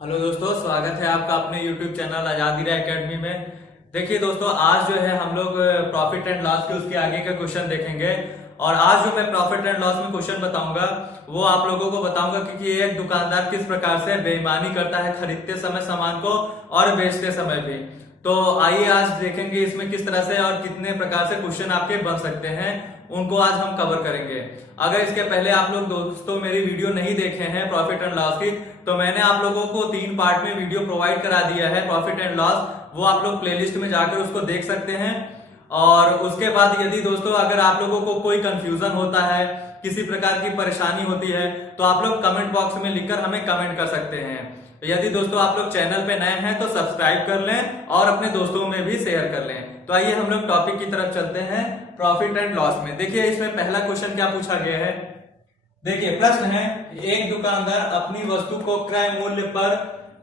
Hello दोस्तों, स्वागत है आपका अपने YouTube चैनल आजादी एकेडमी में। देखिए दोस्तों, आज जो है हम लोग प्रॉफिट एंड लॉस के उसके आगे के क्वेश्चन देखेंगे। और आज जो मैं प्रॉफिट एंड लॉस में क्वेश्चन बताऊंगा वो आप लोगों को बताऊंगा क्योंकि एक दुकानदार किस प्रकार से बेईमानी करता है खरीदते समय सामान को और बेचते समय भी। तो आइए आज देखेंगे इसमें किस तरह से और कितने प्रकार से क्वेश्चन आपके बन सकते हैं, उनको आज हम कवर करेंगे। अगर इसके पहले आप लोग दोस्तों मेरी वीडियो नहीं देखे हैं प्रॉफिट एंड लॉस की, तो मैंने आप लोगों को 3 पार्ट में वीडियो प्रोवाइड करा दिया है प्रॉफिट एंड लॉस। वो आप लोग प्लेलिस्ट में जाकर उसको देख सकते हैं। और उसके बाद यदि दोस्तों अगर आप लोगों को कोई कंफ्यूजन होता है, किसी प्रकार की परेशानी होती है, तो आप लोग कमेंट बॉक्स में लिखकर हमें कमेंट कर सकते हैं। यदि दोस्तों आप लोग चैनल पे नए हैं तो सब्सक्राइब कर लें और अपने दोस्तों में भी शेयर कर लें। तो आइए हम लोग टॉपिक की तरफ चलते हैं प्रॉफिट एंड लॉस में। देखिए इसमें पहला क्वेश्चन क्या पूछा गया है। देखिए प्रश्न है, एक दुकानदार अपनी वस्तु को क्रय मूल्य पर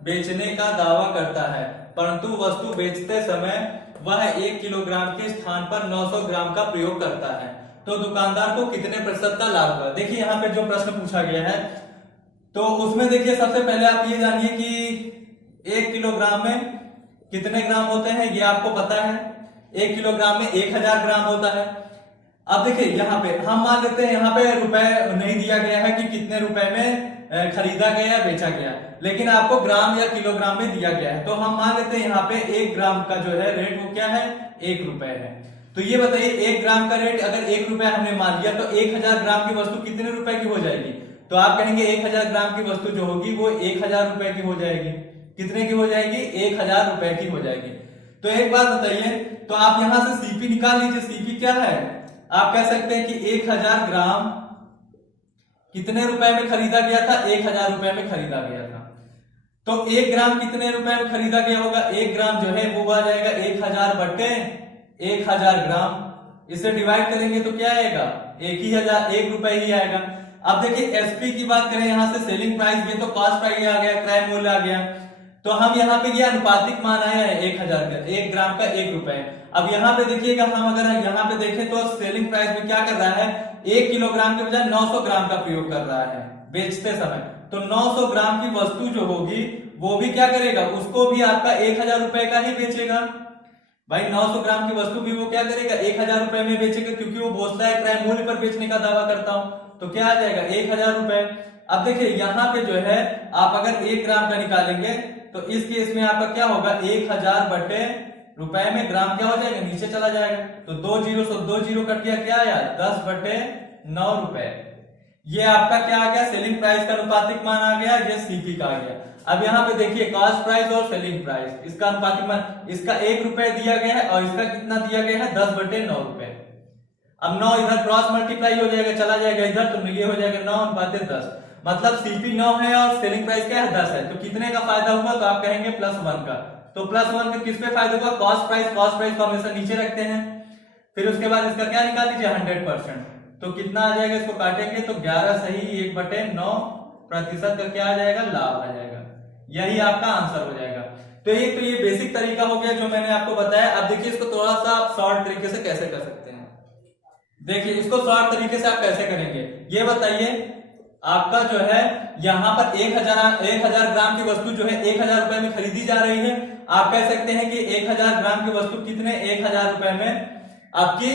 बेचने का दावा करता है, परंतु वस्तु बेचते समय वह 1 किलोग्राम के स्थान पर 900 ग्राम का प्रयोग करता है, तो दुकानदार को कितने प्रतिशत का लाभ हुआ। देखिए यहाँ पे जो प्रश्न पूछा गया है, तो उसमें देखिए सबसे पहले आप ये जानिए कि 1 किलोग्राम में कितने ग्राम होते हैं ये आपको पता है। 1 किलोग्राम में 1000 ग्राम होता है। अब देखिए यहाँ पे हम मान लेते हैं, यहाँ पे रुपए नहीं दिया गया है कि कितने रुपए में खरीदा गया या बेचा गया, लेकिन आपको ग्राम या किलोग्राम में दिया गया है। तो हम मान लेते हैं यहाँ पे 1 ग्राम का जो है रेट वो क्या है, 1 रुपए है। तो ये बताइए 1 ग्राम का रेट अगर 1 रुपए हमने मान लिया तो 1000 ग्राम की वस्तु कितने रुपए की हो जाएगी। तो आप कहेंगे 1000 ग्राम की वस्तु जो होगी वो 1000 रुपए की हो जाएगी। कितने की हो जाएगी, 1000 रुपए की हो जाएगी। तो एक बात बताइए, तो आप यहां से सीपी निकाल लीजिए। सीपी क्या है, आप कह सकते हैं कि 1000 ग्राम कितने रुपए में खरीदा गया था, 1000 रुपए में खरीदा गया था। तो 1 ग्राम कितने रुपए में खरीदा गया होगा, 1 ग्राम जो है वो आ जाएगा 1000 बटे 1000 ग्राम। इसे डिवाइड करेंगे तो क्या आएगा, 1 रुपए ही आएगा। अब देखिए एसपी की बात करें, यहां से सेलिंग प्राइस, ये तो कॉस्ट प्राइस आ गया, क्रय मूल्य आ गया। तो हम यहाँ पे ये अनुपातिक मान आया है 1000 का, 1 ग्राम का 1 रुपए। अब यहाँ पे देखिएगा, हम अगर यहाँ पे देखें तो सेलिंग प्राइस में क्या कर रहा है, 1 किलोग्राम के बजाय 900 ग्राम का प्रयोग कर रहा है बेचते समय। तो 900 ग्राम की वस्तु जो होगी वो भी क्या करेगा, उसको भी आपका 1000 रुपए का ही बेचेगा। भाई 900 ग्राम की वस्तु भी वो क्या करेगा, 1000 रुपए में बेचेगा, क्योंकि वो बोलता है क्रय मूल्य पर बेचने का दावा करता हूं। तो क्या आ जाएगा, 1000 रुपए। अब देखिए यहाँ पे जो है आप अगर 1 ग्राम का निकालेंगे तो इस केस में आपका क्या होगा, 1000 बटे रुपए में ग्राम क्या हो जाएगा, नीचे चला जाएगा। तो 2 जीरो से 2 जीरो कट गया, क्या आया, 10 बटे 9 रुपए। ये आपका क्या आ गया, सेलिंग प्राइस का अनुपातिक मान आ गया, ये सीपी का आ गया। अब यहाँ पे देखिए कॉस्ट प्राइस और सेलिंग प्राइस, इसका अनुपातिक मान, इसका 1 रुपए दिया गया है और इसका कितना दिया गया है, 10 बटे 9 रुपए। अब 9 इधर क्रॉस मल्टीप्लाई हो जाएगा, चला जाएगा इधर, तो ये हो जाएगा 9 अनुपात 10। मतलब सीपी 9 है और सेलिंग प्राइस क्या है, 10 है। तो कितने का फायदा हुआ, तो आप कहेंगे +1 का। तो +1 का किस पे फायदा हुआ, कॉस्ट प्राइस को हमेशा नीचे रखते हैं। फिर उसके बाद इसका क्या निकाल लीजिए, 100%। तो कितना आ जाएगा, इसको काटेंगे तो 11 सही 1 बटे 9 प्रतिशत का क्या आ जाएगा, लाभ आ जाएगा। यही आपका आंसर हो जाएगा। तो ये बेसिक तरीका हो गया जो मैंने आपको बताया। अब देखिए इसको थोड़ा सा आप शॉर्ट तरीके से कैसे कर सकते हैं। देखिए इसको शॉर्ट तरीके से आप कैसे करेंगे, ये बताइए। आपका जो है यहाँ पर 1000 ग्राम की वस्तु जो है 1000 रुपए में खरीदी जा रही है। आप कह सकते हैं कि 1000 ग्राम की वस्तु कितने 1000 रुपए में आपकी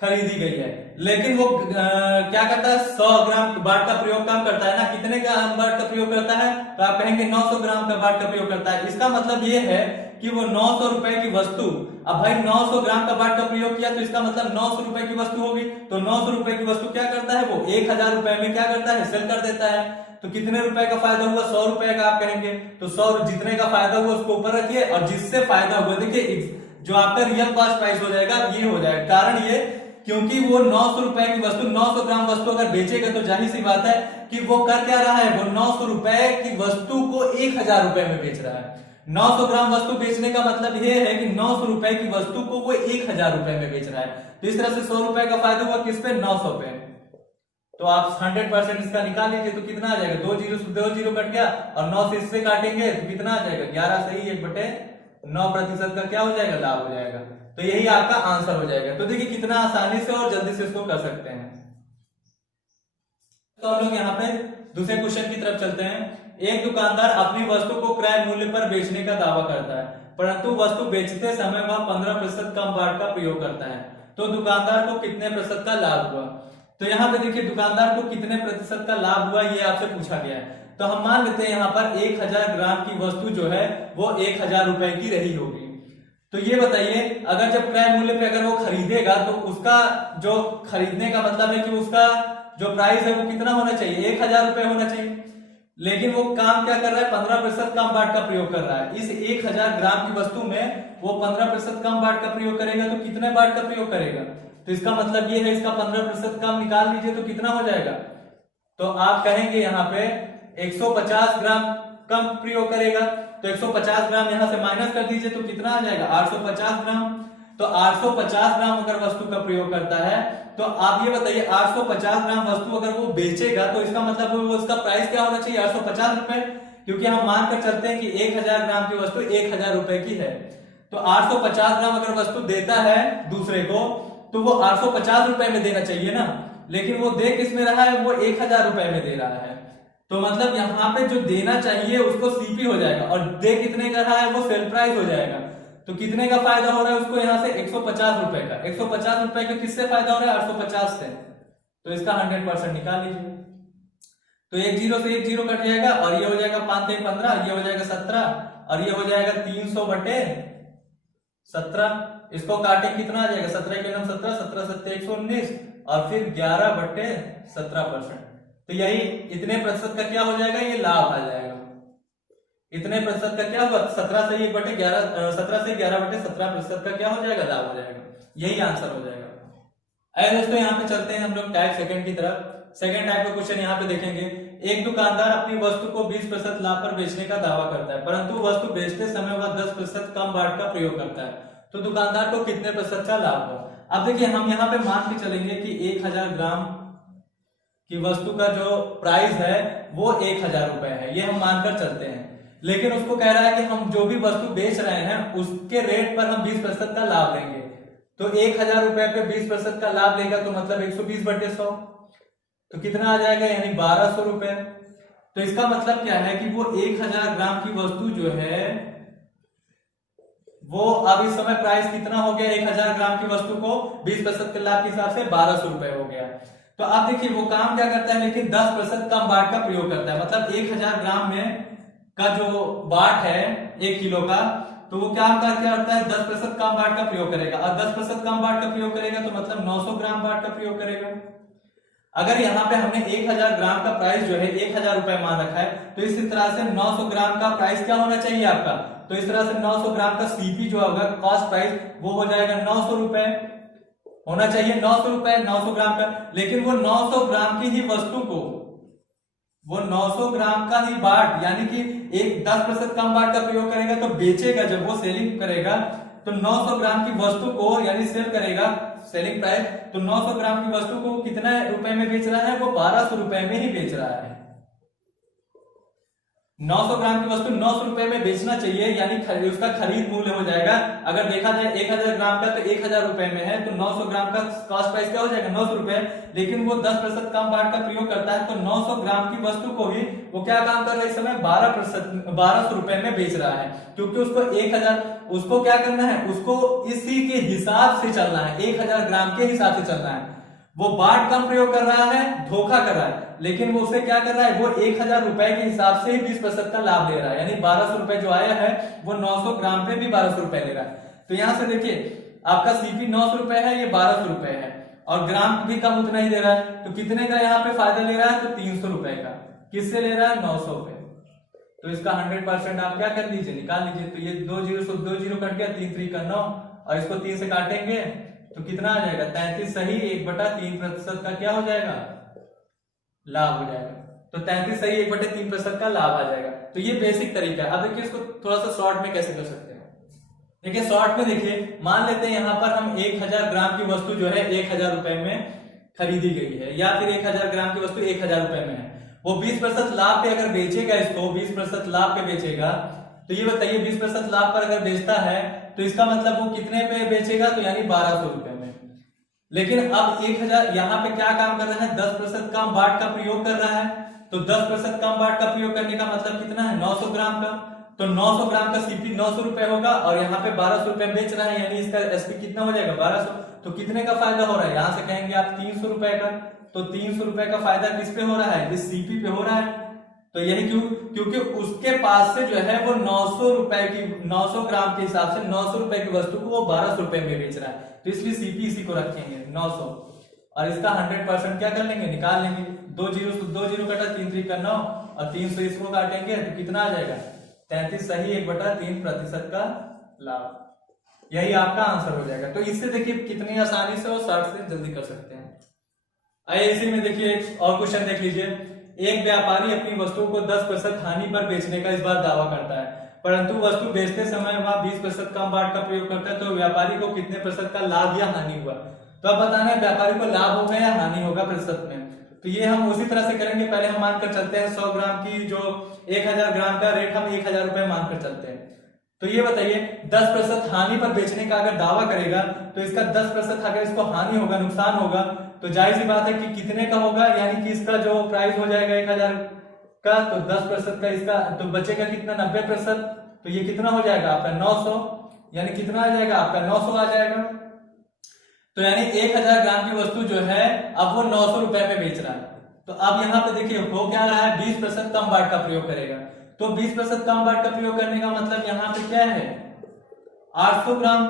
खरीदी गई है। लेकिन वो क्या करता है, 100 ग्राम बाट का प्रयोग कम करता है ना। कितने का बाट का प्रयोग करता है, तो आप कहेंगे 900 ग्राम का बाट का प्रयोग करता है। इसका मतलब ये है कि वो 900 रुपए की वस्तु, अब भाई 900 ग्राम का बाट का प्रयोग किया तो इसका मतलब 900 रुपए की वस्तु होगी। तो 900 रुपए की वस्तु क्या करता है, वो 1000 रुपए में क्या करता है, सेल कर देता है। तो कितने रुपए का फायदा हुआ, 100 रुपए का आप कहेंगे। तो 100 जितने का फायदा हुआ उसको ऊपर रखिए, और जिससे फायदा हुआ देखिए जो आपका रियल कॉस्ट प्राइस हो जाएगा ये हो जाएगा। कारण ये, क्योंकि वो 900 रुपए की वस्तु, 900 ग्राम वस्तु अगर बेचेगा तो जाहिर सी बात है कि वो कर क्या रहा है, वो 900 रुपए की वस्तु को 1000 रुपए में बेच रहा है। 900 ग्राम वस्तु बेचने का मतलब ये है कि 900 रुपए की वस्तु को वो 1000 रुपए में बेच रहा है। तो इस तरह से 100 रुपए का फायदा हुआ किस पे, 900 पे। तो आप 100% इसका निकाल लीजिए तो कितना आ जाएगा, 2 जीरो से 2 जीरो कट गया और 9 से इससे काटेंगे तो कितना आ जाएगा, 11 सही 1 बटे 9 प्रतिशत का क्या हो जाएगा, लाभ हो जाएगा। तो यही आपका आंसर हो जाएगा। तो देखिए कितना आसानी से और जल्दी से इसको कर सकते हैं। तो हम लोग यहाँ पे दूसरे क्वेश्चन की तरफ चलते हैं। एक दुकानदार अपनी वस्तु को क्रय मूल्य पर बेचने का दावा करता है, परंतु वस्तु बेचते समय वह 15% कम बाट का प्रयोग करता है, तो दुकानदार को कितने प्रतिशत का लाभ हुआ? तो यहाँ पे देखिए दुकानदार को कितने प्रतिशत का लाभ हुआ ये आपसे पूछा गया है। तो हम मान लेते हैं यहाँ पर 1000 ग्राम की वस्तु जो है वो 1000 रुपए की रही होगी। तो ये बताइए, अगर जब क्रय मूल्य पे अगर वो खरीदेगा तो उसका जो खरीदने का मतलब है कि उसका जो प्राइस है वो कितना होना चाहिए? 1000 रुपए होना चाहिए। लेकिन वो काम क्या कर रहा है? 15% कम बाट का प्रयोग कर रहा है। इस 1000 ग्राम की वस्तु में वो 15% कम बाट का प्रयोग करेगा तो कितने बाट का प्रयोग करेगा? तो इसका मतलब ये है, इसका 15% कम निकाल लीजिए तो कितना हो जाएगा? तो आप कहेंगे यहाँ पे 150 ग्राम कम प्रयोग करेगा। तो 150 ग्राम यहां से माइनस कर दीजिए तो कितना आ जाएगा? 850 ग्राम। तो 850 ग्राम अगर वस्तु का प्रयोग करता है तो आप ये बताइए 850 ग्राम वस्तु अगर वो बेचेगा तो इसका मतलब वो उसका प्राइस क्या होना चाहिए? 850 रुपए, क्योंकि हम मानकर चलते हैं कि 1000 ग्राम की वस्तु 1000 रुपए की है। तो 850 ग्राम अगर वस्तु देता है दूसरे को तो वो 850 रुपए में देना चाहिए ना, लेकिन वो दे किस में रहा है? वो 1000 रुपए में दे रहा है। तो मतलब यहाँ पे जो देना चाहिए उसको सीपी हो जाएगा और दे कितने का रहा है? वो सेल प्राइस हो जाएगा। तो कितने का फायदा हो रहा है उसको? यहाँ से 150 रुपए का। 150 रुपए का किससे फायदा हो रहा है? 850 से। तो इसका 100% निकाल लीजिए। तो एक जीरो से एक जीरो कट जाएगा और ये हो जाएगा 5 से 15, ये हो जाएगा 17 और ये हो जाएगा 300/17। इसको काटे कितना आ जाएगा? 17 के 17, 17 7 119 और फिर 11/17%। तो यही इतने प्रतिशत का क्या हो जाएगा? ये लाभ आ जाएगा। इतने प्रतिशत का क्या हुआ? 17 से 1/11, 17 से 11/17% का क्या हो जाएगा? लाभ हो जाएगा। यही आंसर हो जाएगा। अरे दोस्तों यहाँ पे चलते हैं हम लोग टाइप सेकंड की तरफ। सेकंड टाइप का क्वेश्चन यहाँ पे देखेंगे। एक दुकानदार अपनी वस्तु को 20% लाभ पर बेचने का दावा करता है, परंतु वस्तु बेचते समय वह 10% कम बाट का प्रयोग करता है, तो दुकानदार को कितने प्रतिशत का लाभ हुआ? अब देखिए हम यहाँ पे मान के चलेंगे कि 1000 ग्राम की वस्तु का जो प्राइस है वो 1000 रुपए है, ये हम मानकर चलते हैं। लेकिन उसको कह रहा है कि हम जो भी वस्तु बेच रहे हैं उसके रेट पर हम 20% का लाभ लेंगे। तो 1000 रुपए पे 20% का लाभ लेगा तो मतलब 120/100, तो कितना आ जाएगा? यानी 1200 रुपए। तो इसका मतलब क्या है कि वो 1000 ग्राम की वस्तु जो है वो अब इस समय प्राइस कितना हो गया? 1000 ग्राम की वस्तु को 20% के लाभ के हिसाब से 1200 रुपए हो गया। तो अब देखिए वो काम क्या करता है, लेकिन 10% कम बाट का प्रयोग करता है। मतलब 1000 ग्राम में का जो बाट है 1 किलो का, तो वो क्या करता है? 10% कम बाट का प्रयोग करेगा और 10% कम बाट का प्रयोग करेगा तो मतलब 900 ग्राम बाट का प्रयोग करेगा। अगर यहाँ पे हमने 1000 ग्राम का प्राइस जो है 1000 रुपए मान रखा है, तो इस तरह से 900 ग्राम का प्राइस क्या होना चाहिए आपका? तो इस तरह से 900 ग्राम का सीपी जो होगा कॉस्ट प्राइस वो हो जाएगा 900 रुपए होना चाहिए। 900 रुपए 900 ग्राम का, लेकिन वो 900 ग्राम की ही वस्तु को वो 900 ग्राम का ही बाट यानी कि एक 10% कम बाट का प्रयोग करेगा तो बेचेगा, जब वो सेलिंग करेगा तो 900 ग्राम की वस्तु को यानी सेल करेगा सेलिंग प्राइस, तो 900 ग्राम की वस्तु को कितने रुपए में बेच रहा है? वो 1200 रुपए में ही बेच रहा है। 900 ग्राम की वस्तु 900 रुपए में बेचना चाहिए, यानी उसका खरीद मूल्य हो जाएगा। अगर देखा जाए 1000 ग्राम का तो 1000 रुपए में है, तो 900 ग्राम का कॉस्ट प्राइस क्या हो जाएगा? 900 रुपए। लेकिन वो 10% कम बाट का प्रयोग करता है, तो 900 ग्राम की वस्तु को ही वो क्या काम कर रहा है? इस समय 1200 रुपए में बेच रहा है, क्योंकि उसको 1000 उसको क्या करना है? उसको इसी के हिसाब से चलना है, 1000 ग्राम के हिसाब से चलना है। वो बाट कम प्रयोग कर रहा है, धोखा कर रहा है, लेकिन वो उसे क्या कर रहा है? वो 1000 रुपए के हिसाब से ही 20% का लाभ ले रहा है, यानी 1200 रुपए जो आया है वो 900 ग्राम पे भी 1200 रुपए ले रहा है। तो यहां से देखिए आपका सीपी 900 रुपए है, ये 1200 रुपए है और ग्राम भी कम उतना ही दे रहा है, तो कितने का यहाँ पे फायदा ले रहा है? तो 300 रुपए का। किससे ले रहा है? 900 पे। तो इसका 100% आप क्या कर लीजिए? निकाल लीजिए। तो ये 2 जीरो कट गया, 3 3 का 9 और इसको 3 से काटेंगे तो कितना आ जाएगा? 33 सही 1/3% का क्या हो जाएगा? लाभ हो जाएगा। तो 33 सही 1/3% का लाभ आ जाएगा। तो ये बेसिक तरीका है। अब देखिए इसको थोड़ा सा शॉर्ट में कैसे कर सकते हैं। देखिए शॉर्ट में देखिए मान लेते हैं यहाँ पर हम 1000 ग्राम की वस्तु जो है 1000 रुपए में खरीदी गई है, या फिर 1000 ग्राम की वस्तु 1000 रुपए में है। वो 20% लाभ पे अगर बेचेगा, इसको 20% लाभ पे बेचेगा, तो ये बताइए 20% लाभ पर अगर बेचता है तो इसका मतलब वो कितने पे बेचेगा? तो यानी 1200 रुपए में। लेकिन अब 1000 यहाँ पे क्या काम कर रहा है? 10% कम बाट का प्रयोग कर रहा है, तो 10% कम बाट का प्रयोग करने का मतलब कितना है 900 ग्राम का। तो 900 ग्राम का सीपी 900 रुपए होगा और यहाँ पे 1200 रुपए बेच रहा है, यानी इसका एसपी कितना हो जाएगा 1200। तो कितने का फायदा हो रहा है, यहाँ से कहेंगे आप 300 रुपए का। तो 300 रुपए का फायदा किस पे हो रहा है, इस सीपी पे हो रहा है। तो यही क्यों, क्योंकि उसके पास से जो है वो 900 रुपए की 900 ग्राम के हिसाब से 900 रुपए की वस्तु को वो 1200 रुपए में बेच रहा है। तो इसलिए सीपी इसी को रखेंगे 900 और इसका 100% क्या कर लेंगे, निकाल लेंगे। 2 जीरो कटा 3 3 का 9 और 300 इसको काटेंगे तो कितना आ जाएगा 33 सही 1/3% का लाभ। यही आपका आंसर हो जाएगा। तो इससे देखिए कितनी आसानी से और शॉर्ट से जल्दी कर सकते हैं। आइए इसी में देखिए एक और क्वेश्चन देख लीजिए। एक व्यापारी अपनी वस्तुओं को 10% हानि पर बेचने का इस बार दावा करता है, परंतु वस्तु बेचते समय वह 20% कम बाट का प्रयोग करता है। तो व्यापारी को कितने प्रतिशत का लाभ या हानि हुआ। तो अब बताना है व्यापारी को लाभ होगा या हानि होगा प्रतिशत में। तो ये हम उसी तरह से करेंगे। पहले हम मानकर चलते हैं 100 ग्राम की जो 1000 ग्राम का रेट हम 1000 रुपए मानकर चलते हैं। तो ये बताइए 10% हानि पर बेचने का अगर दावा करेगा तो इसका 10% अगर इसको हानि होगा, नुकसान होगा, तो जाहिर सी बात है कि कितने का होगा, यानी कि इसका जो प्राइस हो जाएगा 1000 का, तो 10% का इसका तो बचेगा कितना 90%। तो ये कितना हो जाएगा आपका 900, यानी कितना आ जाएगा आपका 900 आ जाएगा। तो यानी 1000 ग्राम की वस्तु जो है अब वो 900 रुपए में बेच रहा है। तो अब यहाँ पे देखिए हो क्या रहा है 20% कम बाट का प्रयोग करेगा। तो 20% कम बाट का प्रयोग करने का मतलब यहाँ पे क्या है 800 ग्राम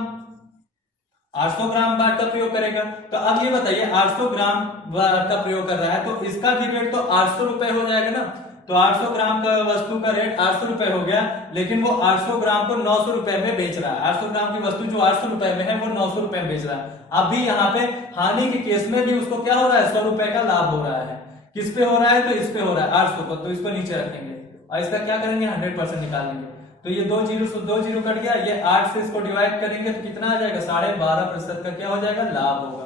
बाट का प्रयोग करेगा। तो अब ये बताइए 800 ग्राम बाट का प्रयोग कर रहा है तो इसका भी रेट तो 800 रुपए हो जाएगा ना। तो 800 ग्राम का वस्तु का रेट 800 रुपए हो गया, लेकिन वो 800 ग्राम को 900 रुपए में बेच रहा है। 800 ग्राम की वस्तु जो 800 रुपए में है वो 900 रुपए में बेच रहा है। अभी यहाँ पे हानि के केस में भी उसको क्या हो रहा है 100 रुपए का लाभ हो रहा है। किस पे हो रहा है, तो इस पे हो रहा है 800 को। तो इसको नीचे रखेंगे और इसका क्या करेंगे 100% निकालेंगे। तो ये 2 जीरो कट गया, ये 8 से इसको डिवाइड करेंगे तो कितना आ जाएगा 12.5% का क्या हो जाएगा लाभ होगा।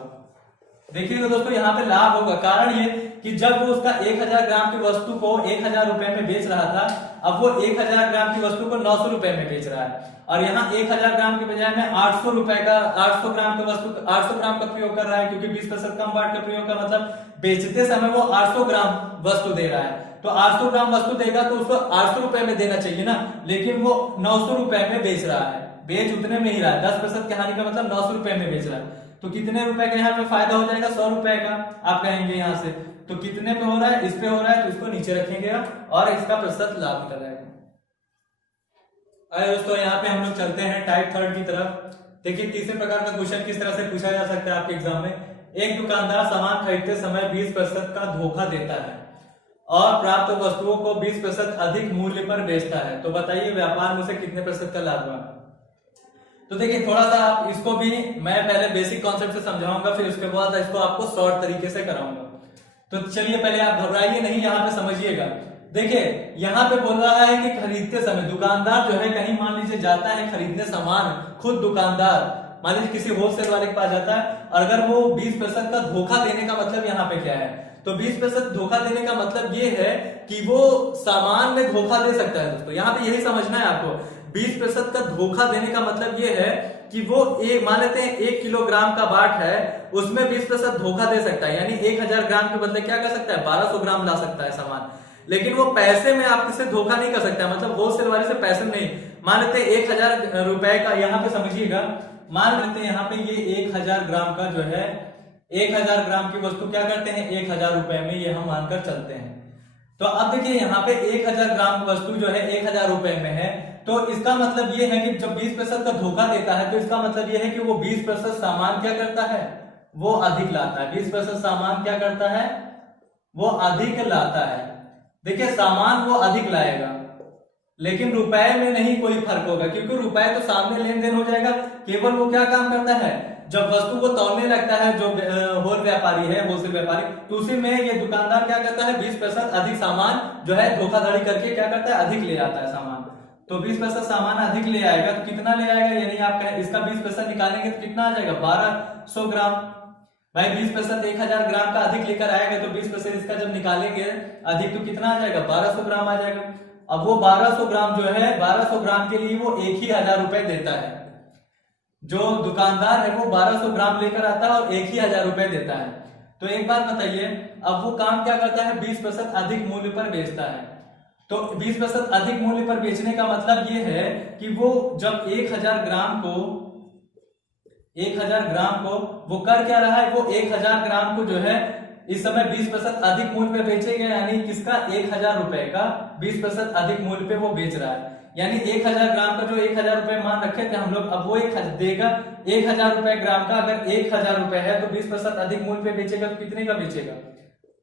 देखिएगा दोस्तों यहाँ पे लाभ होगा, कारण ये कि जब वो उसका 1000 ग्राम की वस्तु को 1000 रुपए में बेच रहा था, अब वो 1000 ग्राम की वस्तु को 900 रुपए में बेच रहा है और यहाँ 1000 ग्राम के बजाय में 800 रुपए का 800 ग्राम का वस्तु 800 ग्राम का प्रयोग कर रहा है, क्योंकि 20% कम बाट का प्रयोग का मतलब बेचते समय वो 800 ग्राम वस्तु दे रहा है। तो 800 ग्राम वस्तु देगा तो उसको 800 रुपए में देना चाहिए ना, लेकिन वो 900 रुपए में बेच रहा है। बेच उतने में ही रहा है, 10% की हानि का मतलब 900 रुपए में बेच रहा है। तो कितने रुपए का यहाँ पे फायदा हो जाएगा 100 रुपए का। आप कहेंगे यहाँ से तो कितने पे हो रहा है, इस पे हो रहा है, तो इसको नीचे रखेंगे और इसका प्रतिशत लाभ निकल जाएगा। अरे दोस्तों यहाँ पे हम लोग चलते हैं टाइप 3 की तरफ। देखिए तीसरे प्रकार का क्वेश्चन किस तरह से पूछा जा सकता है आपके एग्जाम में। एक दुकानदार सामान खरीदते समय 20% का धोखा देता है और प्राप्त वस्तुओं को 20% अधिक मूल्य पर बेचता है। तो बताइए व्यापार में उसे कितने प्रतिशत का लाभ हुआ। तो देखिए थोड़ा सा आप इसको भी मैं पहले बेसिक कॉन्सेप्ट से समझाऊंगा, फिर उसके बाद इसको आपको शॉर्ट तरीके से कराऊंगा। तो चलिए पहले आप घबराइए नहीं, यहाँ पे समझिएगा। देखिए यहाँ पे बोल रहा है कि खरीदते समय दुकानदार जो है कहीं मान लीजिए जाता है खरीदने सामान, खुद दुकानदार मान लीजिए किसी होलसेल वाले के पास जाता है, और अगर वो 20% का धोखा देने का मतलब यहाँ पे क्या है, तो 20% धोखा देने का मतलब ये है कि वो सामान में धोखा दे सकता है। दोस्तों यहाँ पे यही समझना है आपको, 20% का धोखा देने का मतलब ये है कि वो एक मान लेते हैं 1 किलोग्राम का बाट है, उसमें 20% धोखा दे सकता है, यानी 1000 ग्राम के बदले क्या कर सकता है 1200 ग्राम ला सकता है सामान, लेकिन वो पैसे में आपसे धोखा नहीं कर सकता। मतलब होलसेल वाले से पैसे नहीं, मान लेते 1000 रुपए का, यहाँ पे समझिएगा, मान लेते हैं यहाँ पे ये 1000 ग्राम का जो है 1000 ग्राम की वस्तु क्या करते हैं 1000 रुपए में ये हम मानकर चलते हैं। तो अब देखिए यहाँ पे 1000 ग्राम वस्तु जो है 1000 रुपए में है, तो इसका मतलब ये है कि जब 20% का धोखा देता है तो इसका मतलब ये है कि वो 20% सामान क्या करता है वो अधिक लाता है। 20% सामान क्या करता है वो अधिक लाता है। देखिए सामान वो अधिक लाएगा, लेकिन रुपए में नहीं कोई फर्क होगा, क्योंकि रुपए तो सामने लेन देन हो जाएगा। केवल वो क्या काम करता है जब वस्तु को तौलने लगता है जो होल व्यापारी है, होलसेल व्यापारी, तो उसी में ये दुकानदार क्या करता है 20% अधिक सामान जो है धोखाधड़ी करके क्या करता है अधिक ले आता है सामान। तो 20% सामान अधिक ले आएगा तो कितना ले आएगा, यानी आप इसका 20% निकालेंगे तो कितना आ जाएगा 1200 ग्राम। भाई 20% 1000 ग्राम का अधिक लेकर आएगा तो 20% इसका जब निकालेंगे अधिक तो कितना आ जाएगा 1200 ग्राम आ जाएगा। अब वो 1200 ग्राम जो है 1200 ग्राम के लिए वो 1000 रुपए देता है। जो दुकानदार है वो 1200 ग्राम लेकर आता है और 1000 रुपए देता है। तो एक बात बताइए, अब वो काम क्या करता है, 20% अधिक मूल्य पर बेचता है। तो 20% अधिक मूल्य पर बेचने का मतलब ये है कि वो जब 1000 ग्राम को वो कर क्या रहा है, वो 1000 ग्राम को जो है इस समय 20% अधिक मूल्य पे बेचेगा, यानी किसका, 1000 रुपए का 20% अधिक मूल्य पे वो बेच रहा है। यानी 1000 ग्राम का जो 1000 रुपए मान रखे थे हम लोग, अब वो देगा 1000 रुपए ग्राम का। अगर 1000 रुपए है तो 20% अधिक मूल्य पे बेचेगा तो कितने का बेचेगा,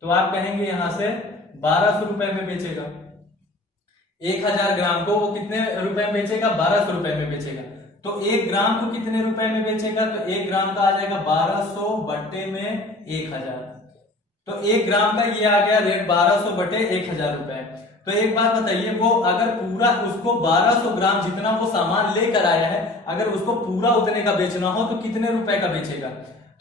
तो आप कहेंगे यहां से 1200 रुपए में बेचेगा। 1000 ग्राम को वो कितने रुपए में बेचेगा, 1200 रुपए में बेचेगा। तो 1 ग्राम को कितने रुपए में बेचेगा, तो 1 ग्राम का आ जाएगा 1200 बट्टे में 1000। तो 1 ग्राम का ये आ गया रेट 1200 बटे 1000 रुपए। तो एक बात बताइए, वो अगर पूरा उसको 1200 ग्राम जितना वो सामान लेकर आया है, अगर उसको पूरा उतने का बेचना हो तो कितने रुपए का बेचेगा,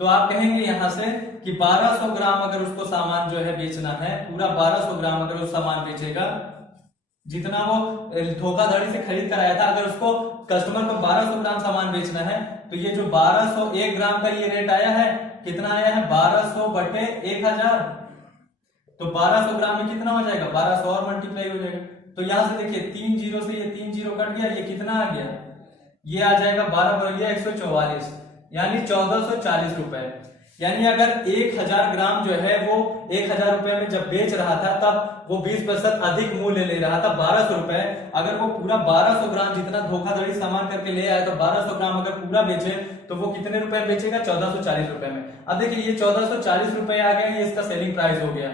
तो आप कहेंगे यहां से कि 1200 ग्राम अगर उसको सामान जो है बेचना है, पूरा 1200 ग्राम अगर वो सामान बेचेगा, जितना वो धोखाधड़ी से खरीद कर आया था, अगर उसको कस्टमर को 1200 ग्राम सामान बेचना है, तो ये जो 1200 1 ग्राम का ये रेट आया है, कितना आया है, 1200 बटे 1000। तो 1200 ग्राम में कितना हो जाएगा, 1200 और मल्टीप्लाई हो जाएगा। तो यहां से देखिए 3 जीरो से ये 3 जीरो कट गया, ये कितना आ गया, ये आ जाएगा 12 बढ़ गया 144, यानी 1440 रुपए। यानी अगर 1000 ग्राम जो है वो 1000 रुपए में जब बेच रहा था, तब वो 20% अधिक मूल्य ले रहा था 1200 रुपए। अगर वो पूरा 1200 ग्राम जितना धोखाधड़ी सामान करके ले आया, तो 1200 ग्राम अगर पूरा बेचे तो वो कितने रुपए में बेचेगा, 1440 रुपए में। अब देखिए ये 1440 रुपए आ गया, ये इसका सेलिंग प्राइस हो गया,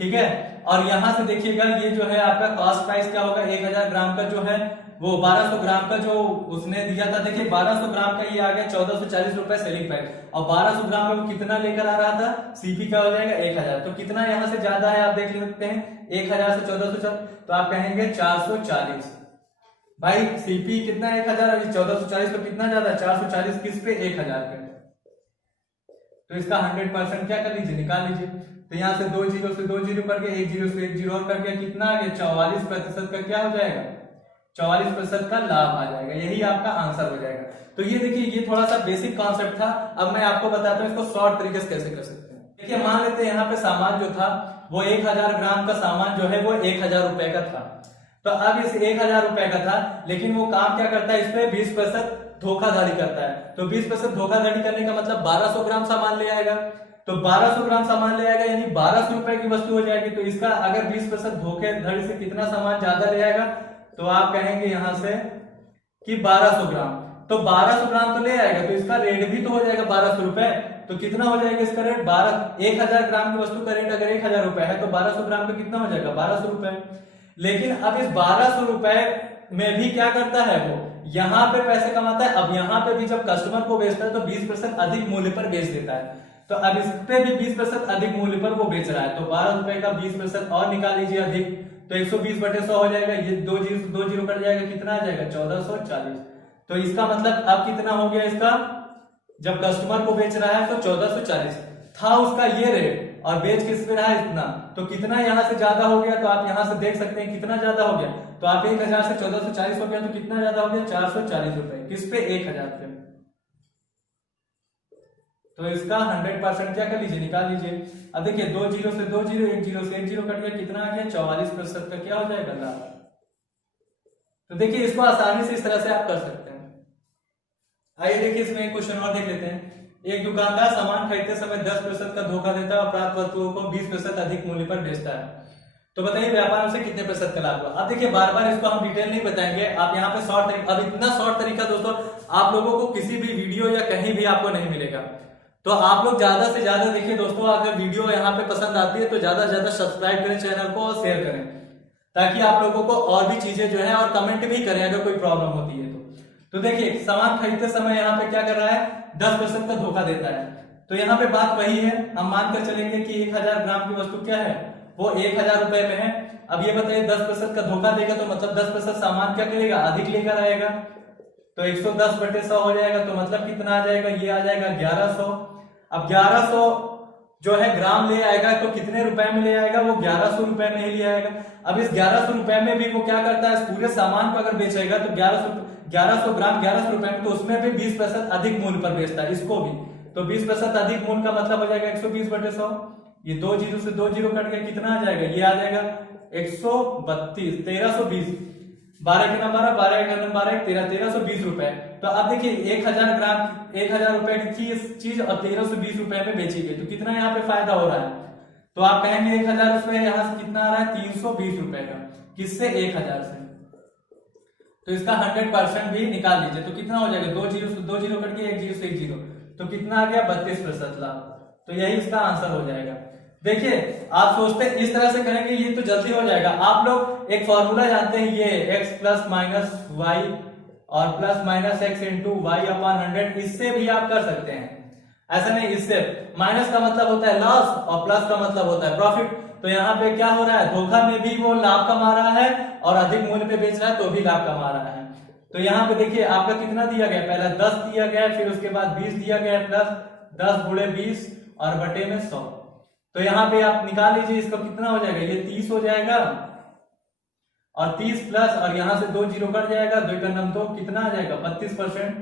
ठीक है। और यहां से देखिएगा ये जो है आपका कॉस्ट प्राइस क्या होगा, 1000 ग्राम का जो है वो 1200 ग्राम का जो उसने दिया था, देखिए 1200 ग्राम का ये आ गया 1440 रुपए सेलिंग प्राइस, और 1200 ग्राम में वो कितना लेकर आ रहा था, सीपी क्या हो जाएगा 1000। तो कितना यहां से ज्यादा है आप देख सकते हैं, 1000 से 1440, तो आप कहेंगे 440। भाई सीपी कितना 1000, 1440 तो कितना ज्यादा है, 440 किस पे, 1000 पे। तो इसका 100% क्या कर लीजिए, निकाल लीजिए। तो यहां से 2 जीरो से 2 जीरो करके 1 जीरो से 1 जीरो और करके कितना आ गया, 44% का क्या हो जाएगा, 44% का लाभ आ जाएगा। यही आपका आंसर हो जाएगा। तो ये देखिए, ये थोड़ा सा बेसिक कॉन्सेप्ट था। अब मैं आपको बताता हूं इसको शॉर्ट तरीके से कैसे कर सकते हैं। देखिए मान लेते हैं यहाँ पे सामान जो था वो 1000 ग्राम का सामान जो है वो 1000 रुपए का था। तो अब इस 1000 रुपए का था, लेकिन वो काम क्या करता है, इसमें 20% धोखाधड़ी करता है। तो 20% धोखाधड़ी करने का मतलब 1200 ग्राम सामान ले आएगा। तो 1200 ग्राम सामान ले आएगा, यानी 1200 रुपए की वस्तु हो जाएगी। तो इसका अगर 20% धोखाधड़ी से कितना सामान ज्यादा ले आएगा, तो आप कहेंगे यहां से कि 1200 ग्राम। तो 1200 ग्राम तो ले आएगा, तो इसका रेट भी तो हो जाएगा 1200 रुपए। तो कितना हो जाएगा इसका रेट, 1000 ग्राम की वस्तु का रेट अगर 1000 रुपए है, तो 1200 ग्राम का कितना हो जाएगा, 1200 रुपए। लेकिन अब इस 1200 रुपए में भी क्या करता है, वो यहां पे पैसे कमाता है। अब यहां पे भी जब कस्टमर को बेचता है तो 20% अधिक मूल्य पर बेच देता है। तो अब इस पे भी 20% अधिक मूल्य पर वो बेच रहा है। तो 12 रुपए का 20% और निकाल लीजिए अधिक, तो 120 बटे 100 हो जाएगा। ये 2 जीरो कट जाएगा, कितना आ जाएगा, 1440। तो इसका मतलब अब कितना हो गया इसका, जब कस्टमर को बेच रहा है तो 1440 था उसका ये रेट, और बेच किस पे रहा है इतना, तो कितना यहां से ज्यादा हो गया। तो आप यहां से देख सकते हैं कितना ज्यादा हो गया। तो आप 1000 से 1440 हो गया, तो कितना ज्यादा हो गया, 440 रुपए। किस पे, 1000 पे। तो इसका 100% क्या कर लीजिए, निकाल लीजिए। अब देखिए 2 जीरो से 2 जीरो, 1 जीरो से 1 जीरो कट गया, कितना आ गया, 44% का क्या हो जाएगा, लाभ। तो देखिए इसको आसानी से इस तरह से आप कर सकते हैं। आइए देखिए इसमें एक क्वेश्चन और देख लेते हैं। एक दुकानदार सामान खरीदते समय 10% का धोखा देता है और प्राप्त वस्तुओं को 20% अधिक मूल्य पर बेचता है। तो बताइए व्यापार से कितने प्रतिशत का लाभ हुआ। अब देखिए बार बार इसको हम डिटेल नहीं बताएंगे, आप यहाँ पे शॉर्ट तरीका, अब इतना शॉर्ट तरीका दोस्तों आप लोगों को किसी भी वीडियो या कहीं भी आपको नहीं मिलेगा। तो आप लोग ज्यादा से ज्यादा देखिए दोस्तों, अगर वीडियो यहाँ पे पसंद आती है तो ज्यादा से ज्यादा सब्सक्राइब करें चैनल को और शेयर करें, ताकि आप लोगों को और भी चीजें जो है, और कमेंट भी करें अगर कोई प्रॉब्लम होती है तो देखिए सामान खरीदते समय यहाँ पे क्या कर रहा है, 10% का धोखा देता है। तो यहाँ पे बात वही है, हम मानकर चलेंगे कि 1000 ग्राम की वस्तु क्या है, वो 1000 रुपए में है। अब ये बताइए 10% का धोखा देगा, तो मतलब 10% सामान क्या करेगा, अधिक लेकर आएगा। तो 110 बटे 100 हो जाएगा, तो मतलब कितना आ जाएगा, ये आ जाएगा 1100। अब 1100 जो है ग्राम ले आएगा, तो कितने रुपए में ले आएगा, वो 1100 रुपए में ही ले आएगा। अब इस 1100 रुपए में भी वो क्या करता है, पूरे सामान को अगर बेचेगा तो 1100 ग्राम 1100 रुपए में, तो उसमें भी 20% अधिक मूल्य पर बेचता है इसको भी। तो 20% अधिक मूल का मतलब हो जाएगा 120/100। ये 2 जीरो से 2 जीरो कट गया, कितना आ जाएगा, ये आ जाएगा 132, 1320। 12 के नंबर 12 का नंबर 12 13, 1320 रुपए। तो अब देखिए 1000 ग्राम 1000 रुपए की चीज और 1320 रुपए में बेची गई, तो कितना यहाँ पे फायदा हो रहा है। तो आप कहेंगे 1000 रुपए यहाँ से कितना आ रहा है, 320 रुपए का, किससे, 1000 से। तो इसका 100% भी निकाल लीजिए, तो कितना हो जाएगा, 2 जीरो से 2 जीरो कट गया, 1 जीरो से 1 जीरो, तो कितना आ गया, 32% लाभ। तो यही इसका आंसर हो जाएगा। देखिए आप सोचते हैं इस तरह से करेंगे ये तो जल्दी हो जाएगा। आप लोग एक फॉर्मूला जानते हैं, ये x प्लस माइनस वाई और plus minus X into Y upon 100, इससे भी आप कर सकते हैं। ऐसा नहीं, इससे माइनस का मतलब होता है लॉस और प्लस का मतलब होता है प्रॉफिट। तो यहाँ पे क्या हो रहा है, धोखा में भी वो लाभ कमा रहा है और अधिक मूल्य पे बेच रहा है तो भी लाभ कमा रहा है। तो यहाँ पे देखिए आपका कितना दिया गया, पहला 10 दिया गया, फिर उसके बाद 20 दिया गया, प्लस 10 गुणे 20 और बटे में 100। तो यहाँ पे आप निकाल लीजिए, इसका कितना हो जाएगा, ये 30 हो जाएगा और 30 प्लस और यहाँ से 2 जीरो कट जाएगा, 2 का नम 2, कितना आ जाएगा, 32%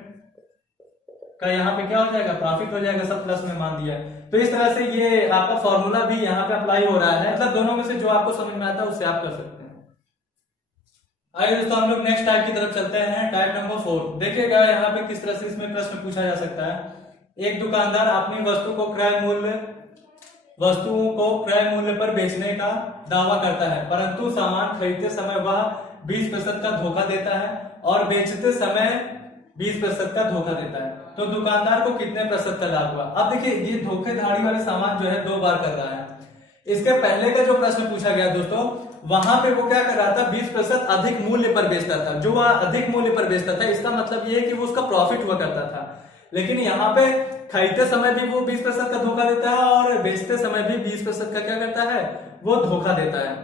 का यहाँ पे क्या हो जाएगा, प्रॉफिट हो जाएगा, सब प्लस में मान दिया। तो इस तरह से ये आपका फॉर्मूला भी यहाँ पे अप्लाई हो रहा है, मतलब दोनों में से जो आपको समझ में आता है उससे आप कर सकते हैं। आइए दोस्तों हम लोग नेक्स्ट टाइप की तरफ चलते हैं, टाइप नंबर 4। देखिएगा यहाँ पे किस तरह से इसमें प्रश्न पूछा जा सकता है। एक दुकानदार अपनी वस्तुओं को क्रय मूल्य पर बेचने का दावा करता है, परंतु सामान खरीदते समय वह 20% का धोखा देता है और बेचते समय 20% का धोखा देता है। तो दुकानदार को कितने प्रतिशत का लाभ हुआ। अब देखिए ये धोखेधाड़ी वाले सामान जो है 2 बार कर रहा है। इसके पहले का जो प्रश्न पूछा गया दोस्तों, वहां पे वो क्या कर रहा था, 20% अधिक मूल्य पर बेचता था। जो वह अधिक मूल्य पर बेचता था इसका मतलब ये है कि वो उसका प्रॉफिट हुआ करता था। लेकिन यहाँ पे खरीदते समय भी वो 20% का धोखा देता है और बेचते समय भी 20% का क्या करता है, वो धोखा देता है।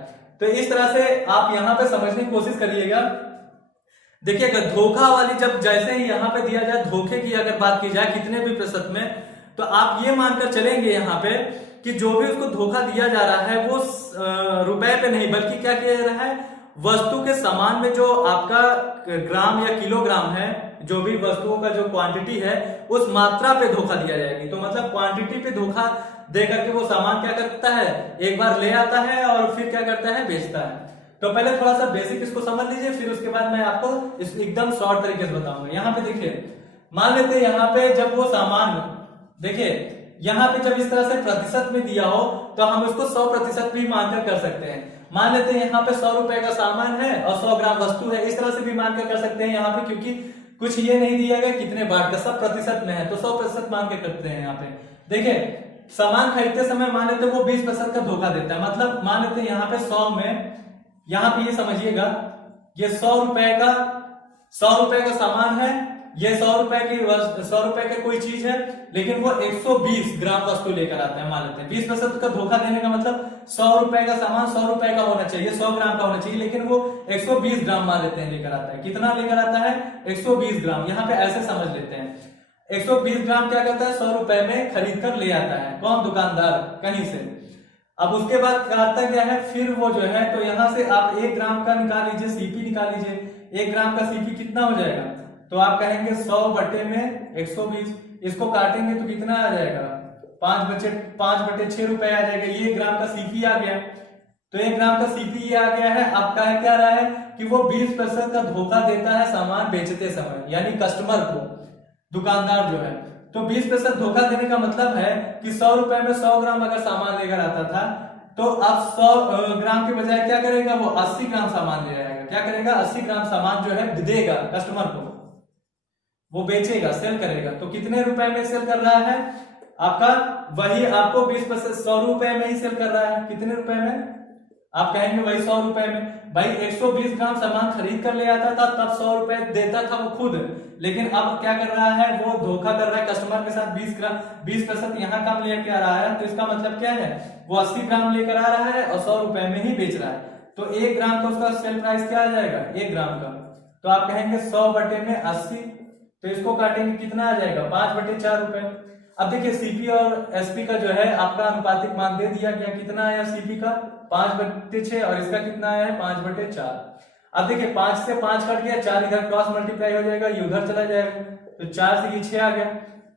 तो इस तरह से आप यहाँ पे समझने की कोशिश करिएगा। देखिए अगर धोखा वाली जब जैसे ही यहाँ पे दिया जाए, धोखे की अगर बात की जाए कितने भी प्रतिशत में, तो आप ये मानकर चलेंगे यहाँ पे कि जो भी उसको धोखा दिया जा रहा है वो रुपए पे नहीं बल्कि क्या किया जा रहा है, वस्तु के सामान में जो आपका ग्राम या किलोग्राम है, जो भी वस्तुओं का जो क्वांटिटी है उस मात्रा पे धोखा दिया जाएगी। तो मतलब क्वांटिटी पे धोखा दे करके वो सामान क्या करता है, एक बार ले आता है और फिर क्या करता है, बेचता है। तो पहले थोड़ा सा बेसिक इसको समझ लीजिए, फिर उसके बाद मैं आपको एकदम शॉर्ट तरीके से बताऊंगा। यहाँ पे देखिए मान लेते हैं यहाँ पे जब वो सामान, देखिए यहाँ पे जब इस तरह से प्रतिशत में दिया हो तो हम उसको 100% भी मानकर कर सकते हैं। मान लेते हैं यहाँ पे 100 रुपए का सामान है और 100 ग्राम वस्तु है, इस तरह से भी मानकर कर सकते हैं यहाँ पे, क्योंकि कुछ ये नहीं दिया गया कितने बाट का, सब प्रतिशत में है तो 100% मान के करते हैं। यहाँ पे देखिए सामान खरीदते समय मान लेते वो 20% का धोखा देता है, मतलब मान लेते हैं यहाँ पे 100 में, यहाँ पे ये समझिएगा ये 100 रुपए का सामान है, ये 100 रुपए का कोई चीज है, लेकिन वो 120 ग्राम वस्तु लेकर आता है। मान लेते हैं 20% का धोखा देने का मतलब 100 रुपए का सामान 100 रुपए का होना चाहिए, 100 ग्राम का होना चाहिए, लेकिन वो 120 ग्राम मान लेते हैं लेकर आता है। कितना लेकर आता है, 120 ग्राम। यहाँ पे ऐसे समझ लेते हैं 120 ग्राम क्या करता है, 100 रुपए में खरीद कर ले आता है, कौन, दुकानदार, कहीं से। अब उसके बाद करता क्या है, फिर वो जो है, तो यहाँ से आप 1 ग्राम का निकाल लीजिए, सीपी निकाल लीजिए। 1 ग्राम का सीपी कितना हो जाएगा, तो आप कहेंगे 100 बटे में 120, इसको काटेंगे तो कितना आ जाएगा, 5/6 रुपए आ जाएगा। ये 1 ग्राम का सीपी आ गया। तो 1 ग्राम का सीपी ये आ गया है। अब क्या रहा है कि वो 20% का धोखा देता है सामान बेचते समय, यानी कस्टमर को, दुकानदार जो है। तो 20% धोखा देने का मतलब है कि 100 रुपए में 100 ग्राम अगर सामान लेकर आता था, तो अब 100 ग्राम के बजाय क्या करेगा, वो 80 ग्राम सामान ले आएगा। क्या करेगा, 80 ग्राम सामान जो है देगा कस्टमर को, वो बेचेगा, सेल करेगा। तो कितने रुपए में सेल कर रहा है आपका, वही आपको 20% 100 रुपए में ही सेल कर रहा है। कितने रुपए में, आप कहेंगे वही 100 रुपए में। भाई 120 ग्राम सामान खरीद कर ले आता था तब 100 रुपए देता था वो खुद, लेकिन अब क्या कर रहा है, वो धोखा कर रहा है कस्टमर के साथ, 20% यहाँ कम लेके आ रहा है। तो इसका मतलब क्या है, वो 80 ग्राम लेकर आ रहा है और 100 रुपए में ही बेच रहा है। तो 1 ग्राम का उसका सेल प्राइस क्या आ जाएगा, 1 ग्राम का। तो आप कहेंगे 100 बटे में 80, तो इसको काटेंगे कितना आ जाएगा, 5/4 रुपए। अब देखिए सीपी और एसपी का जो है आपका अनुपातिक मान दे दिया गया, कितना आया सीपी का 5/6 और इसका कितना आया है 5/4। अब देखिए 5 से 5 कट गया, 4 इधर क्रॉस मल्टीप्लाई हो जाएगा, ये उधर चला जाएगा, तो 4 से ये 6 आ गया।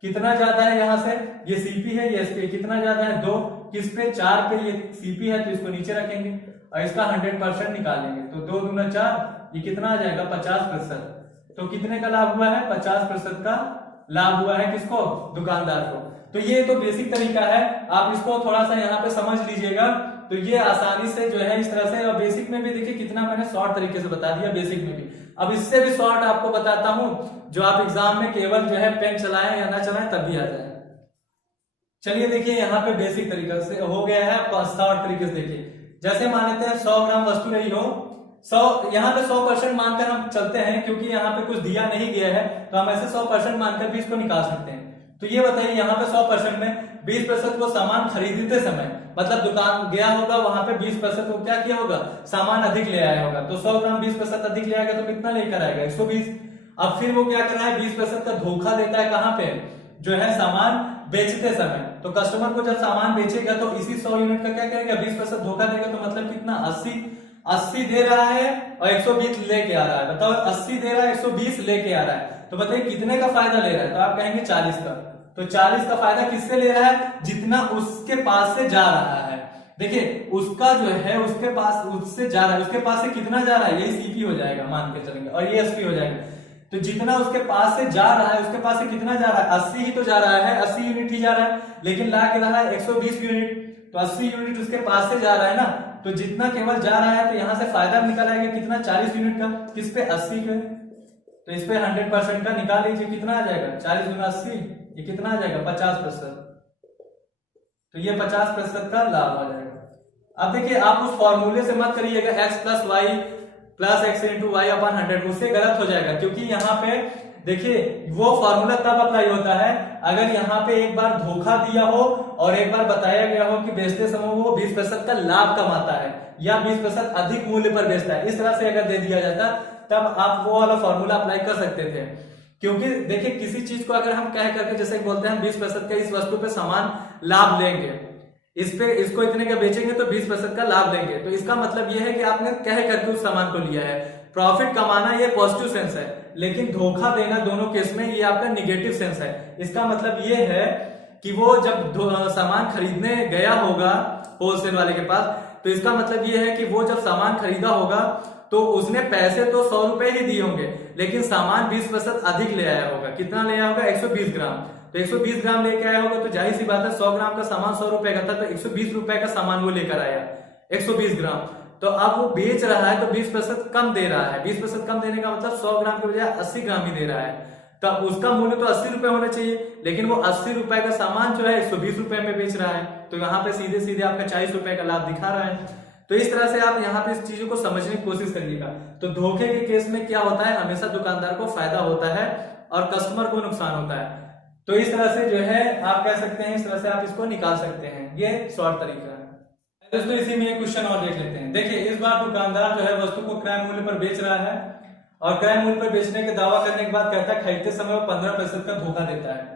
कितना ज्यादा है यहाँ से, ये सीपी है, ये एसपी कितना ज्यादा है 2, किस पे 4 पे, ये सीपी है तो इसको नीचे रखेंगे और इसका 100% निकालेंगे। तो 2 दूना 4, ये कितना आ जाएगा 50%। तो कितने का लाभ हुआ है, 50% का लाभ हुआ है किसको, दुकानदार को। तो ये तो बेसिक तरीका है, आप इसको थोड़ा सा यहाँ पे समझ लीजिएगा। तो ये आसानी से जो है इस तरह से, और बेसिक में भी देखिए कितना मैंने शॉर्ट तरीके से बता दिया बेसिक में भी। अब इससे भी शॉर्ट आपको बताता हूं जो आप एग्जाम में केवल जो है पेन चलाएं या ना चलाएं तब भी आ जाए। चलिए देखिए यहाँ पे बेसिक तरीका से हो गया है, आपको शॉर्ट तरीके से देखिए। जैसे मान लेते हैं 100 ग्राम वस्तु रही हो, 100 यहाँ पे 100% मानकर हम चलते हैं क्योंकि यहाँ पे कुछ दिया नहीं गया है, तो हम ऐसे 100% मानकर भी इसको निकाल सकते हैं। तो ये बताइए यहाँ पे 100% में 20% को सामान खरीदते समय, मतलब दुकान गया होगा वहां पे 20% को क्या किया होगा, सामान अधिक ले आया होगा। तो 100 ग्राम 20% अधिक ले आएगा तो कितना लेकर आएगा 120। अब फिर वो क्या कर रहा है, 20% का धोखा देता है कहाँ पे, जो है सामान बेचते समय। तो कस्टमर को जब सामान बेचेगा तो इसी 100 यूनिट का क्या करेगा, 20% धोखा देगा। तो मतलब कितना 80 दे रहा है और 120 लेके आ रहा है। बताओ 80 दे रहा है 120 लेके आ रहा है, तो बताइए कितने का फायदा ले रहा है, तो आप कहेंगे 40 का। तो 40 का फायदा किससे ले रहा है, जितना उसके पास से जा रहा है। देखिए उसका जो है उसके पास उससे जा रहा है, उसके पास से कितना जा रहा है, यही सीपी हो जाएगा मान के चलेंगे, और ये एसपी हो जाएगा। तो जितना उसके पास से जा रहा है, उसके पास से कितना जा रहा है, 80 ही तो जा रहा है, 80 यूनिट ही जा रहा है, लेकिन ला के रहा है 120 यूनिट। तो 80 यूनिट उसके पास से जा रहा है ना, तो जितना केवल जा रहा है तो यहाँ से फायदा निकल आएगा कितना, 40 यूनिट का। किस पे, 80 पे। तो इस पे 100% का निकाल लीजिए, कितना आ जाएगा 40 गुना 80, ये कितना आ जाएगा 50%। तो ये 50% का लाभ आ जाएगा। अब देखिए आप उस फॉर्मूले से मत करिएगा x plus Y plus X into Y upon 100, उससे गलत हो जाएगा। क्योंकि यहाँ पे देखिए वो फॉर्मूला तब अप्लाई होता है अगर यहाँ पे एक बार धोखा दिया हो और एक बार बताया गया हो कि बेचते समय वो 20% का लाभ कमाता है या 20% अधिक मूल्य पर बेचता है। इस तरह से अगर दे दिया जाता तब आप वो वाला फॉर्मूला अप्लाई कर सकते थे। क्योंकि देखिए किसी चीज को अगर हम कह करके जैसे बोलते हैं 20% का इस वस्तु पे समान लाभ लेंगे, इस पे इसको इतने का बेचेंगे तो 20% का लाभ लेंगे, तो इसका मतलब यह है कि आपने कह करके उस सामान को लिया है। प्रॉफिट कमाना ये पॉजिटिव सेंस है, लेकिन धोखा देना दोनों केस में ये आपका निगेटिव सेंस है। इसका मतलब ये है कि वो जब सामान खरीदने गया होगा होलसेल वाले के पास, तो इसका मतलब ये है कि वो जब सामान खरीदा होगा तो उसने पैसे तो 100 रुपए ही दिए होंगे, लेकिन सामान 20% अधिक ले आया होगा। कितना ले आया होगा, 120 ग्राम। तो 120 ग्राम लेके आया होगा, तो जाहिर सी बात है 100 ग्राम का सामान 100 रुपए का था, तो 120 रुपए का सामान वो लेकर आया 120 ग्राम। तो अब वो बेच रहा है तो 20% कम दे रहा है। 20% कम देने का मतलब 100 ग्राम के बजाय 80 ग्राम ही दे रहा है। तो उसका मूल्य तो 80 रुपए होना चाहिए, लेकिन वो 80 रुपए का सामान जो है 120 रुपए में बेच रहा है। तो यहाँ पे सीधे सीधे आपका 40 रुपए का लाभ दिखा रहा है। तो इस तरह से आप यहाँ पे इस चीजों को समझने की कोशिश करिएगा। तो धोखे के केस में क्या होता है, हमेशा दुकानदार को फायदा होता है और कस्टमर को नुकसान होता है। तो इस तरह से जो है आप कह सकते हैं, इस तरह से आप इसको निकाल सकते हैं। ये शॉर्ट तरीका है। दोस्तों इसी में एक क्वेश्चन और देख लेते हैं। देखिए इस बार दुकानदार जो है वस्तु को क्रय मूल्य पर बेच रहा है और क्रय मूल्य पर बेचने के दावा करने के बाद कहता है खरीदते समय वो 15% का धोखा देता है,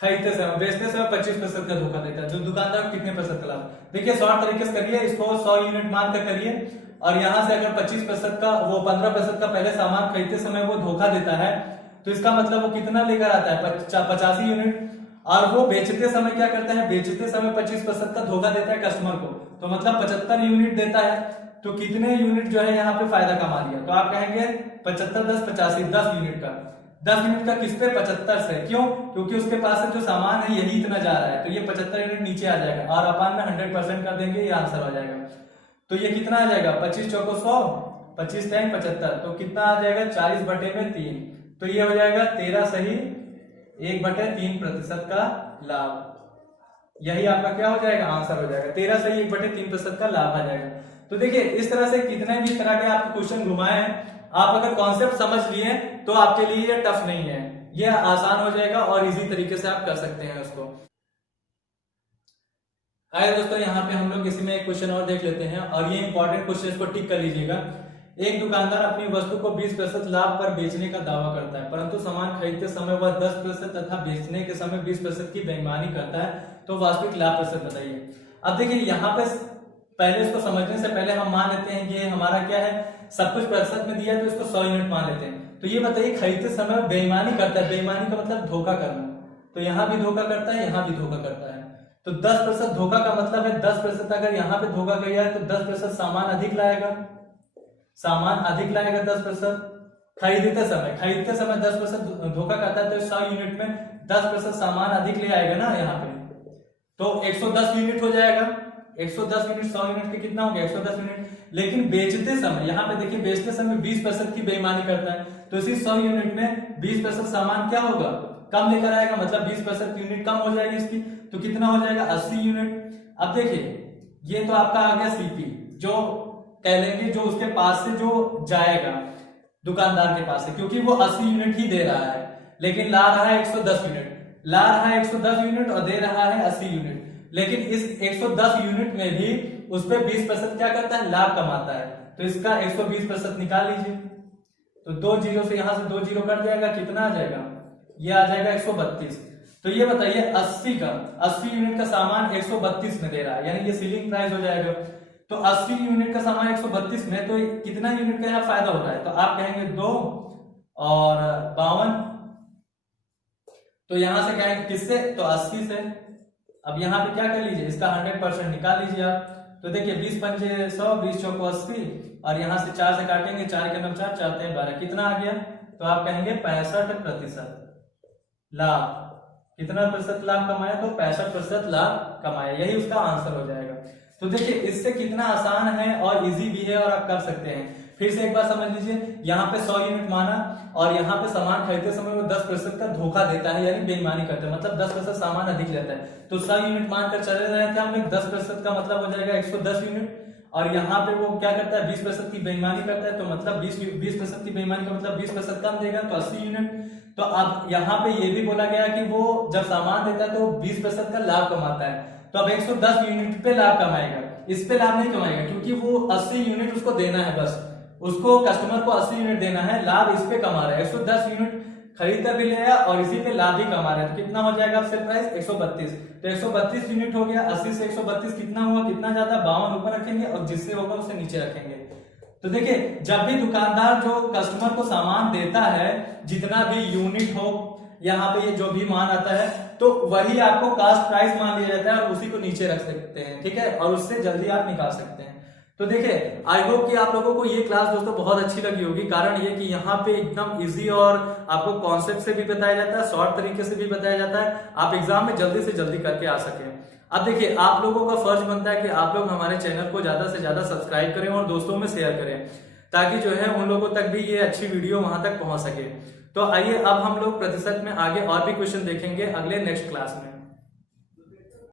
खरीदते समय, बेचते समय 25% का धोखा देता है। जो दुकानदार को कितने प्रतिशत का लाभ। देखिए शॉर्ट तरीके से करिए, इसको 100 यूनिट मान कर करिए और यहाँ से अगर 25% का वो 15% का पहले सामान खरीदते समय वो धोखा देता है, तो इसका मतलब वो कितना लेकर आता है 85 यूनिट। और वो बेचते समय क्या करता है, बेचते समय 25% का धोखा देता है कस्टमर को, तो मतलब 75 यूनिट देता है। तो कितने यूनिट जो है यहाँ पे फायदा कमा लिया, तो आप कहेंगे 75 10 85 10 यूनिट का। 10 यूनिट का किस पे, 75 से। क्यों, क्योंकि उसके पास से जो सामान है यही इतना जा रहा है, तो ये 75 यूनिट नीचे आ जाएगा और अपन में 100% कर देंगे, ये आंसर हो जाएगा। तो ये कितना आ जाएगा 25 चौको 100, 25 टाइम 75, तो कितना आ जाएगा 40 बटे में 3, तो ये हो जाएगा 13 सही 1/3% का लाभ। यही आपका क्या हो जाएगा, आंसर हो जाएगा। 13 सही 1/3% का लाभ आ जाएगा। तो देखिए इस तरह से कितने भी तरह के आपको क्वेश्चन घुमाए हैं, आप अगर कॉन्सेप्ट समझ लिए तो आपके लिए ये टफ नहीं है, ये आसान हो जाएगा और इजी तरीके से आप कर सकते हैं उसको। आइए दोस्तों यहाँ पे हम लोग इसी में एक क्वेश्चन और देख लेते हैं और ये इंपॉर्टेंट क्वेश्चन, इसको टिक कर लीजिएगा। एक दुकानदार अपनी वस्तु को 20% लाभ पर बेचने का दावा करता है, परंतु सामान खरीदते समय वह 10% तथा बेचने के समय 20% की बेईमानी करता है, तो वास्तविक लाभ प्रतिशत बताइए। अब देखिए यहाँ पे पहले इसको समझने से पहले हम मान लेते हैं कि ये हमारा क्या है, सब कुछ प्रतिशत में दिया है, तो इसको 100 यूनिट मान लेते हैं। तो ये बताइए खरीदते समय बेईमानी करता है, बेईमानी का मतलब धोखा करना, तो यहाँ भी धोखा करता है, यहाँ भी धोखा करता है। तो 10% धोखा का मतलब है 10% अगर यहाँ पे धोखा किया है तो 10% सामान अधिक लाएगा, सामान अधिक लाएगा 10%। खरीदते समय 10% धोखा करता है तो 100 यूनिट में 10% सामान अधिक ले आएगा ना यहाँ पे, तो 110 यूनिट हो जाएगा। 110 यूनिट 100 यूनिट के कितना हो गया 110 यूनिट। लेकिन बेचते समय यहाँ पे देखिए बेचते समय 20% की बेईमानी करता है, तो इसी 100 यूनिट में 20% सामान क्या होगा कम लेकर आएगा, मतलब 20% यूनिट कम हो जाएगी इसकी, तो कितना हो जाएगा 80 यूनिट। अब देखिए ये तो आपका आ गया सीपी, जो कह लेंगे जो उसके पास से जो जाएगा दुकानदार के पास से, क्योंकि वो 80 यूनिट ही दे रहा है लेकिन ला रहा है 110 यूनिट, ला रहा है 110 यूनिट और दे रहा है 80 यूनिट। लेकिन इस 110 यूनिट में भी उस पर 20% क्या करता है लाभ कमाता है, तो इसका 120% निकाल लीजिए। तो 2 जीरो से यहां से 2 जीरो कट जाएगा, कितना आ जाएगा ये आ जाएगा 132। तो ये बताइए 80 यूनिट का सामान 132 में दे रहा है, यानी ये सीलिंग प्राइस हो जाएगा। तो 80 यूनिट का सामान 132 में, तो कितना यूनिट का यहाँ फायदा हो रहा है, तो आप कहेंगे 2 और 52, तो यहां से कहेंगे किससे, तो 80 से। अब यहाँ पे क्या कर लीजिए इसका 100% निकाल लीजिए आप, तो देखिए 20 पंजे 100, 20 चौको 80 और यहाँ से 4 से काटेंगे, 4 के 9 4, 4 3 12, कितना आ गया, तो आप कहेंगे 65% लाभ। कितना प्रतिशत लाभ कमाया, तो 65% लाभ कमाया, यही उसका आंसर हो जाएगा। तो देखिए इससे कितना आसान है और इजी भी है और आप कर सकते हैं। फिर से एक बार समझ लीजिए, यहाँ पे 100 यूनिट माना और यहाँ पे सामान खरीदते समय वो 10% का धोखा देता है, यानी बेईमानी करता है, मतलब 10% सामान अधिक लेता है। तो 100 यूनिट मानकर चले रहे थे हम लोग, 10% का मतलब हो जाएगा 110 यूनिट, और यहाँ पे वो क्या करता है 20% की बेईमानी करता है, तो मतलब 20% की बेईमानी का मतलब 20% कम देगा, तो 80 यूनिट। तो अब यहाँ पे ये भी बोला गया कि वो जब सामान देता है तो 20% का लाभ कमाता है, तो अब 110 यूनिट पे लाभ कमाएगा, इस पे लाभ नहीं कमाएगा क्योंकि वो 80 यूनिट उसको देना है, बस उसको कस्टमर को 80 यूनिट देना है, लाभ इस पे कमा रहा है। 110 यूनिट खरीदकर भी लिया और इसी पे लाभ भी कमा रहे हैं, तो कितना हो जाएगा आपसे प्राइस 132। तो 132 यूनिट हो गया, 80 से 132 कितना हुआ, कितना ज्यादा 52 ऊपर रखेंगे और जिससे होगा उसे नीचे रखेंगे। तो देखिए जब भी दुकानदार जो कस्टमर को सामान देता है, जितना भी यूनिट हो यहाँ पे ये जो भी मान आता है, तो वही आपको कास्ट प्राइस मान लिया जाता है और उसी को नीचे रख सकते हैं, ठीक है, और उससे जल्दी आप निकाल सकते हैं। तो देखिए आई होप कि आप लोगों को ये क्लास दोस्तों बहुत अच्छी लगी होगी, कारण ये कि यहाँ पे एकदम इजी और आपको कॉन्सेप्ट से भी बताया जाता है, शॉर्ट तरीके से भी बताया जाता है, आप एग्जाम में जल्दी से जल्दी करके आ सके। अब देखिए आप लोगों का फर्ज बनता है कि आप लोग हमारे चैनल को ज्यादा से ज्यादा सब्सक्राइब करें और दोस्तों में शेयर करें, ताकि जो है उन लोगों तक भी ये अच्छी वीडियो वहां तक पहुंच सके। तो आइए अब हम लोग प्रतिशत में आगे और भी क्वेश्चन देखेंगे अगले नेक्स्ट क्लास में।